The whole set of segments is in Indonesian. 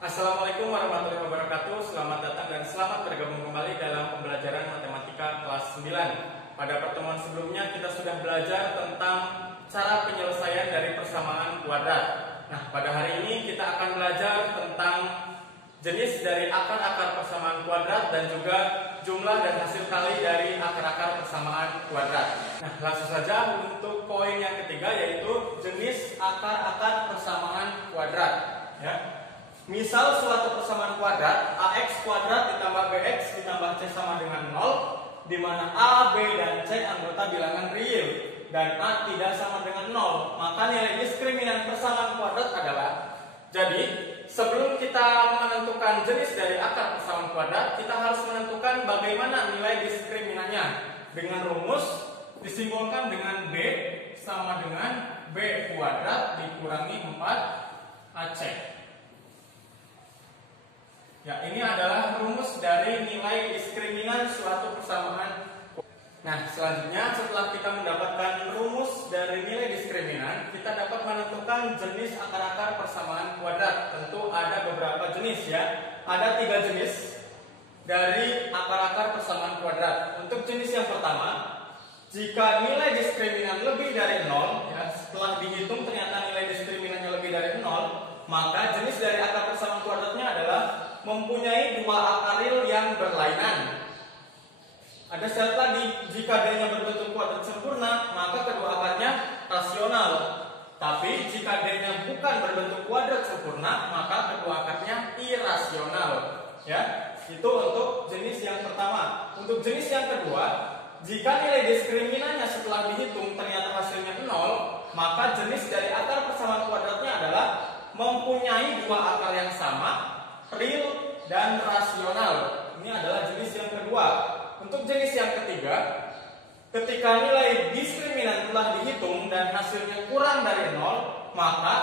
Assalamualaikum warahmatullahi wabarakatuh. Selamat datang dan selamat bergabung kembali dalam pembelajaran matematika kelas 9. Pada pertemuan sebelumnya kita sudah belajar tentang cara penyelesaian dari persamaan kuadrat. Nah, pada hari ini kita akan belajar tentang jenis dari akar-akar persamaan kuadrat dan juga jumlah dan hasil kali dari akar-akar persamaan kuadrat. Nah, langsung saja untuk poin yang ketiga, yaitu jenis akar-akar persamaan kuadrat. Ya. Misal suatu persamaan kuadrat ax kuadrat ditambah bx ditambah c sama dengan 0, di mana a, b, dan c anggota bilangan real dan a tidak sama dengan 0, maka nilai diskriminan persamaan kuadrat adalah. Jadi sebelum kita menentukan jenis dari akar persamaan kuadrat, kita harus menentukan bagaimana nilai diskriminannya. Dengan rumus disimbolkan dengan b sama dengan b kuadrat dikurangi 4ac. Ya, ini adalah rumus dari nilai diskriminan suatu persamaan. Nah, selanjutnya setelah kita mendapatkan rumus dari nilai diskriminan, kita dapat menentukan jenis akar-akar persamaan kuadrat. Tentu ada beberapa jenis ya. Ada 3 jenis dari akar-akar persamaan kuadrat. Untuk jenis yang pertama, jika nilai diskriminan lebih dari 0, ya, setelah dihitung ternyata nilai diskriminannya lebih dari 0, maka jenis dari akar persamaan kuadratnya adalah mempunyai 2 akaril yang berlainan. Ada syarat lagi, jika D-nya berbentuk kuadrat sempurna, maka kedua akarnya rasional. Tapi jika D-nya bukan berbentuk kuadrat sempurna, maka kedua akarnya irasional. Ya, itu untuk jenis yang pertama. Untuk jenis yang kedua, jika nilai diskriminannya setelah dihitung ternyata hasilnya 0, maka jenis dari akar persamaan kuadratnya adalah mempunyai 2 akar yang sama, real dan rasional. Ini adalah jenis yang kedua. Untuk jenis yang ketiga, ketika nilai diskriminan telah dihitung dan hasilnya kurang dari 0, maka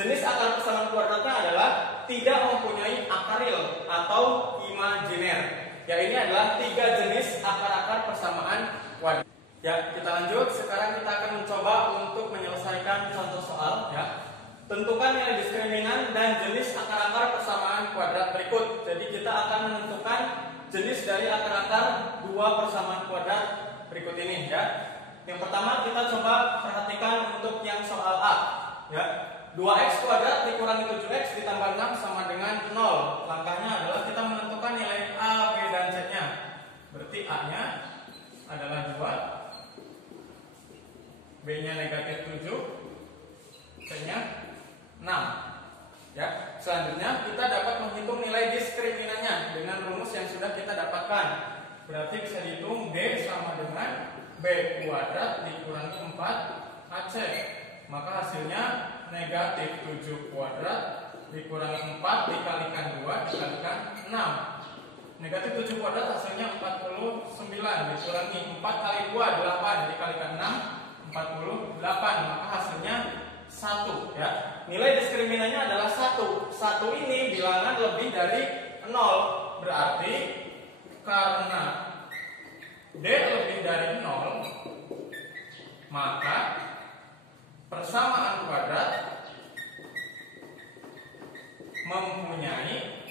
jenis akar persamaan kuadratnya adalah tidak mempunyai akaril atau imajiner. Ya, ini adalah 3 jenis akar-akar persamaan kuadrat. Ya, kita lanjut. Sekarang kita akan mencoba untuk menyelesaikan contoh soal. Ya. Tentukan nilai diskriminan dan jenis akar-akar persamaan kuadrat berikut. Jadi kita akan menentukan jenis dari akar-akar 2 persamaan kuadrat berikut ini ya. Yang pertama kita coba perhatikan untuk yang soal A ya. 2x kuadrat dikurangi 7x ditambah 6 sama dengan 0. Langkahnya adalah kita menentukan nilai A, B, dan C-nya. Berarti A-nya adalah 2, B-nya negatif 7, C-nya 6. Ya, selanjutnya kita dapat menghitung nilai diskriminannya dengan rumus yang sudah kita dapatkan. Berarti bisa dihitung D sama dengan B kuadrat dikurangi 4AC. Maka hasilnya negatif 7 kuadrat dikurangi 4 dikalikan 2 dikalikan 6. Negatif 7 kuadrat hasilnya 49 dikurangi 4 kali 2 8 dikalikan 6 48. Maka hasilnya 1 ya. Nilai diskriminannya adalah 1. 1 ini bilangan lebih dari 0. Berarti karena D lebih dari 0, maka persamaan kuadrat mempunyai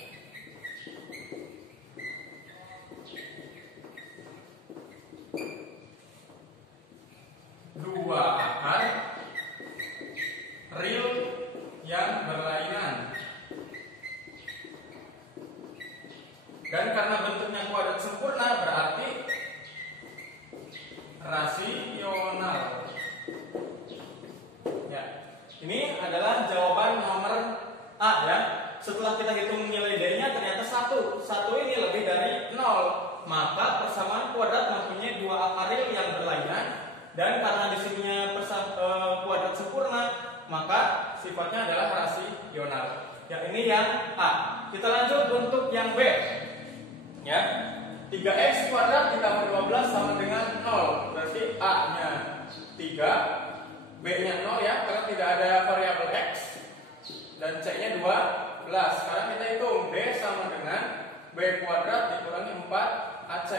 dua akar real yang berlainan. Dan karena bentuknya kuadrat sempurna berarti rasional. Ya. Ini adalah jawaban nomor A ya. Setelah kita hitung nilai D-nya ternyata 1. 1 ini lebih dari 0. Maka persamaan kuadrat mempunyai 2 akaril yang berlainan, dan karena di sininya kuadrat sempurna, maka sifatnya adalah rasional. Ya, ini yang A. Kita lanjut untuk yang B. Ya. 3x kuadrat ditambah 12 sama dengan 0. Berarti A-nya 3, B-nya 0 ya, karena tidak ada variabel x, dan C-nya 12. Sekarang kita hitung D sama dengan B kuadrat dikurangi 4AC.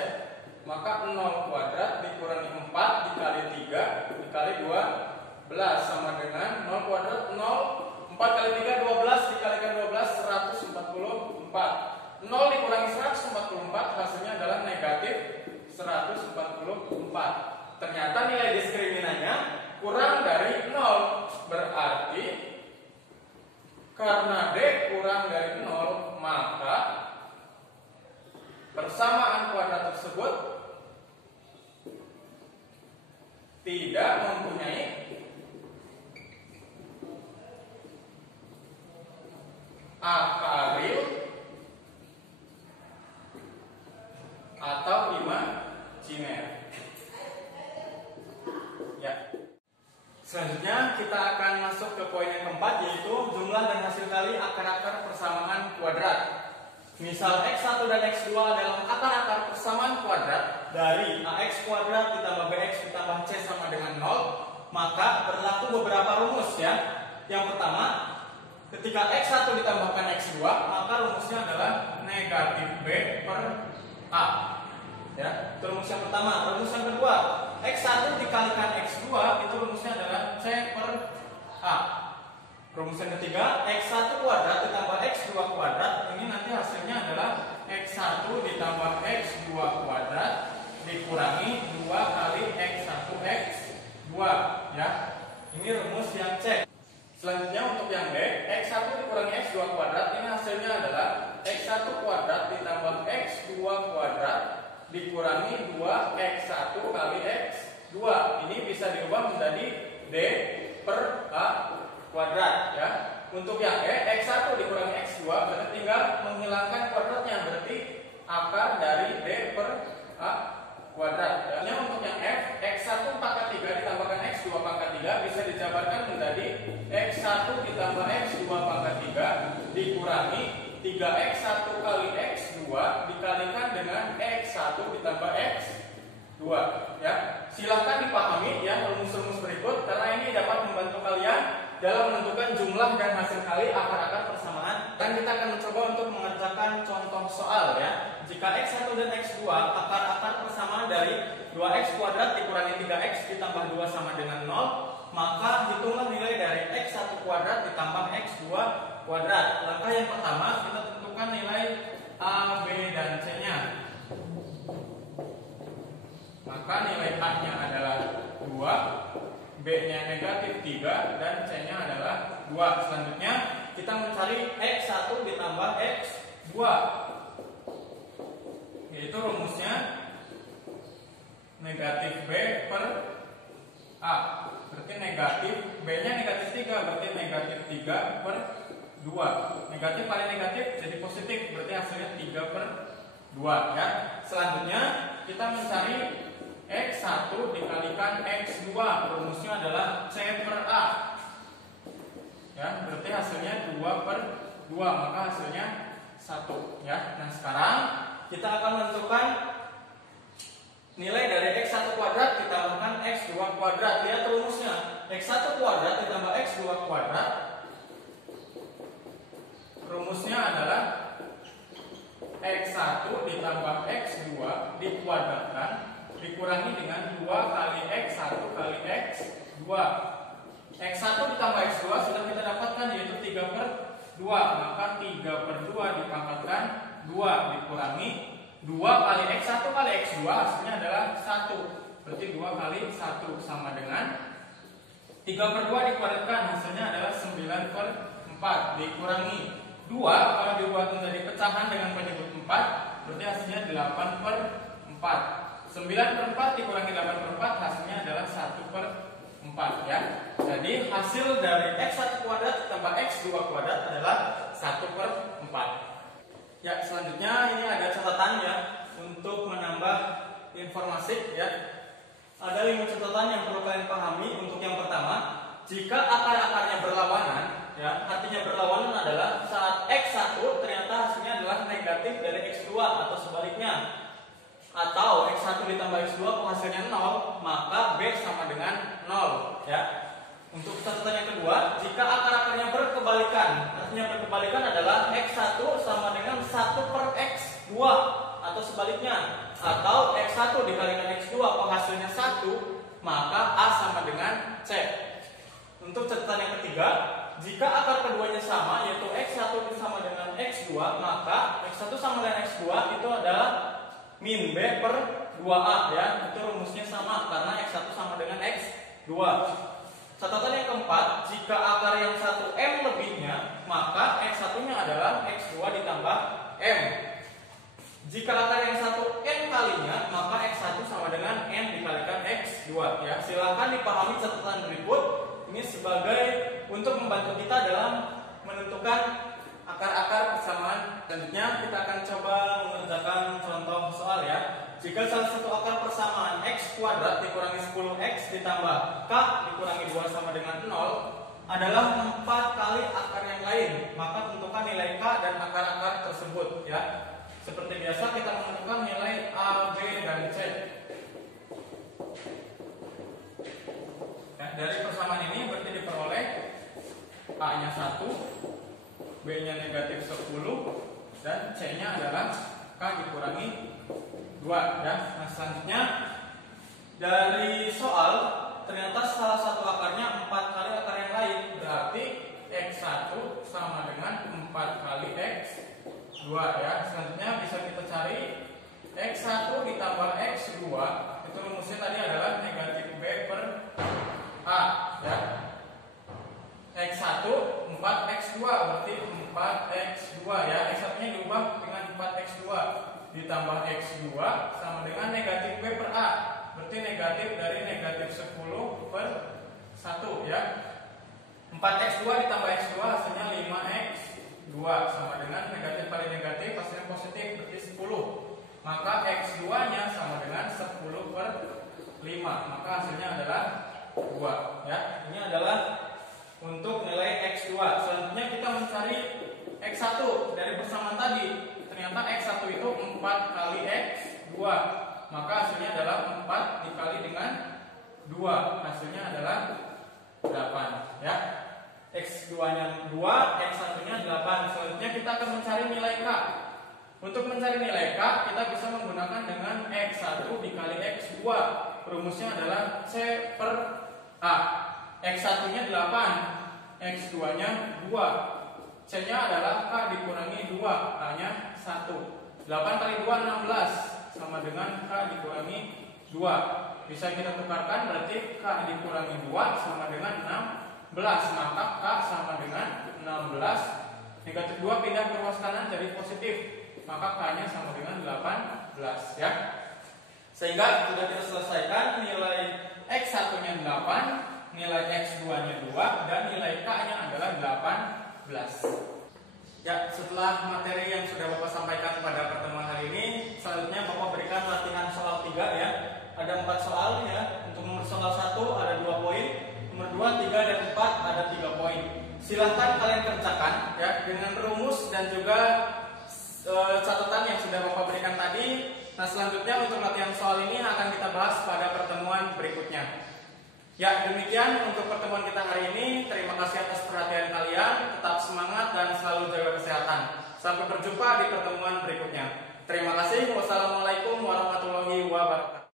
Maka 0 kuadrat dikurangi 4 dikali 3 dikali 12 sama dengan 0 kuadrat 0. 4 kali 3 12 dikalikan 12 140. 44. Ternyata nilai diskriminannya kurang dari 0. Berarti karena D kurang dari 0, maka persamaan kuadrat tersebut tidak mempunyai akar real atau imajiner. Ya. Selanjutnya kita akan masuk ke poin yang keempat, yaitu jumlah dan hasil kali akar-akar persamaan kuadrat. Misal x1 dan x2 adalah akar-akar persamaan kuadrat dari ax kuadrat ditambah bx ditambah c sama dengan 0, maka berlaku beberapa rumus ya. Yang pertama, ketika x1 ditambahkan x2, maka rumusnya adalah negatif b per a. Ya, itu rumus yang pertama. Rumus yang kedua, x1 dikalikan x2, itu rumusnya adalah c per a. Rumus yang ketiga, x1 kuadrat ditambah x2 kuadrat, ini nanti hasilnya adalah x1 ditambah x2 kuadrat dikurangi 2 kali x1 x2 ya. Ini rumus yang C. Selanjutnya untuk yang D, x1 dikurangi x2 kuadrat, ini hasilnya adalah x1 kuadrat ditambah x2 kuadrat dikurangi 2x1 kali x2. Ini bisa diubah menjadi D per A kuadrat ya. Untuk yang E, x1 dikurangi x2 berarti tinggal menghilangkan kuadratnya, berarti akar dari D per A kuadrat ya. Untuk yang F, x1 pangkat 3 ditambahkan x2 pangkat 3 bisa dijabarkan menjadi x1 ditambah x2 pangkat 3 dikurangi 3x1 kali x2 dikalikan dengan x1 ditambah x2 ya. Silahkan dipahami ya rumus-rumus berikut, karena ini dapat membantu kalian dalam menentukan jumlah dan hasil kali akar-akar persamaan. Dan kita akan mencoba untuk mengerjakan contoh soal ya. Jika x1 dan x2 akar-akar persamaan dari 2x kuadrat dikurangi 3x ditambah 2 sama dengan 0, maka hitunglah nilai dari x1 kuadrat ditambah x2 kuadrat. Langkah yang pertama, kita tentukan nilai a, b, dan c-nya. Maka nilai a-nya adalah 2, b-nya negatif 3, dan c-nya adalah 2. Selanjutnya kita mencari x1 ditambah x2, yaitu rumusnya negatif b per a. Berarti negatif b-nya negatif 3, berarti negatif 3 per 2. Negatif kali negatif jadi positif, berarti hasilnya 3 per 2 ya. Selanjutnya kita mencari x1 dikalikan x2, rumusnya adalah c per a ya, berarti hasilnya 2 per 2, maka hasilnya 1 ya. Nah sekarang kita akan menentukan nilai dari x1 kuadrat ditambahkan x2 kuadrat. Lihat rumusnya, x1 kuadrat ditambah x2 kuadrat, rumusnya adalah x1 ditambah x2 dikuadratkan dikurangi dengan 2 kali x1 kali x2. x1 ditambah x2 sudah kita dapatkan, yaitu 3 per 2, maka 3 per 2 dipangkatkan 2 dikurangi 2 kali x1 kali x2 hasilnya adalah 1, berarti 2 kali 1 sama dengan 3 per 2 dikuadratkan hasilnya adalah 9 per 4 dikurangi 2, kalau dibuat menjadi pecahan dengan penyebut 4 berarti hasilnya 8 per 4. 9 per 4 dikurangi 8 per 4 hasilnya adalah 1 per 4 ya. Jadi hasil dari x1 kuadrat tambah x2 kuadrat adalah 1 per 4 ya. Selanjutnya ini ada catatan ya untuk menambah informasi ya. Ada 5 catatan yang perlu kalian pahami. Untuk yang pertama, jika akar-akarnya berlawanan ya, artinya berlawanan adalah saat x1 ternyata hasilnya adalah negatif dari x2 atau sebaliknya, atau x1 ditambah x2 hasilnya 0, maka b sama dengan 0 ya. Untuk catatan yang kedua, jika akar-akarnya berkebalikan, artinya berkebalikan adalah x1 sama dengan 1 per x2 atau sebaliknya, atau x1 dikalikan x2 hasilnya 1, maka a sama dengan c. Untuk catatan yang ketiga, jika akar keduanya sama, yaitu x1 sama dengan x2, maka x1 sama dengan x2 itu adalah min b per 2A ya. Itu rumusnya sama karena X1 sama dengan X2. Catatan yang keempat, jika akar yang satu M lebihnya, maka X1-nya adalah X2 ditambah M. Jika akar yang satu N kalinya, maka X1 sama dengan N dikalikan X2 ya. Silahkan dipahami catatan berikut. Ini sebagai untuk membantu kita dalam menentukan akar-akar persamaan. Selanjutnya kita akan coba mengerjakan contoh soal ya. Jika salah satu akar persamaan X kuadrat dikurangi 10X ditambah K dikurangi 2 sama dengan 0 adalah 4 kali akar yang lain, maka tentukan nilai K dan akar-akar tersebut ya. Seperti biasa kita menentukan nilai A, B, dan C ya. Dari persamaan ini berarti diperoleh A nya 1, B nya negatif 10, dan C nya adalah K dikurangi 2 ya. Nah selanjutnya dari soal ternyata salah satu akarnya 4 kali akar yang lain, berarti X1 sama dengan 4 kali X2 ya. Selanjutnya bisa kita cari X1 ditambah X2, itu rumusnya tadi adalah negatif B per A ya. X1 4X2 berarti 4X2 ya. X1 nya diubah dengan 4X2 ditambah X2 sama dengan negatif B per A, berarti negatif dari negatif 10 per 1 ya. 4X2 ditambah X2 hasilnya 5X2 sama dengan negatif kali negatif hasilnya positif, berarti 10. Maka X2 nya sama dengan 10 per 5, maka hasilnya adalah 2 ya. Ini adalah untuk nilai X2. Selanjutnya kita mencari X1 dari persamaan tadi. Ternyata X1 itu 4 kali X2, maka hasilnya adalah 4 dikali dengan 2, hasilnya adalah 8 ya. X2 nya 2, X1 nya 8. Selanjutnya kita akan mencari nilai K. Untuk mencari nilai K kita bisa menggunakan dengan X1 dikali X2. Rumusnya adalah C per A. X1 nya 8, X2 nya 2, C nya adalah K dikurangi 2, K nya 1. 8 kali 2 16 sama dengan K dikurangi 2. Bisa kita tukarkan, berarti K dikurangi 2 sama dengan 16, maka K sama dengan 16. Negatif 2 pindah ke ruas kanan jadi positif, maka K nya sama dengan 18 ya. Sehingga sudah kita selesaikan nilai X1 nya 8, nilai X2 nya 2, dan nilai K nya adalah 18. Ya, setelah materi yang sudah Bapak sampaikan pada pertemuan hari ini, selanjutnya Bapak berikan latihan soal 3 ya. Ada 4 soal ya. Untuk nomor soal 1 ada 2 poin, nomor 2, 3, dan 4 ada 3 poin. Silahkan kalian kerjakan ya dengan rumus dan juga catatan yang sudah Bapak berikan tadi. Nah, selanjutnya untuk latihan soal ini akan kita bahas pada pertemuan berikutnya. Ya, demikian untuk pertemuan kita hari ini. Terima kasih atas perhatian kalian. Tetap semangat dan selalu jaga kesehatan. Sampai berjumpa di pertemuan berikutnya. Terima kasih. Wassalamualaikum.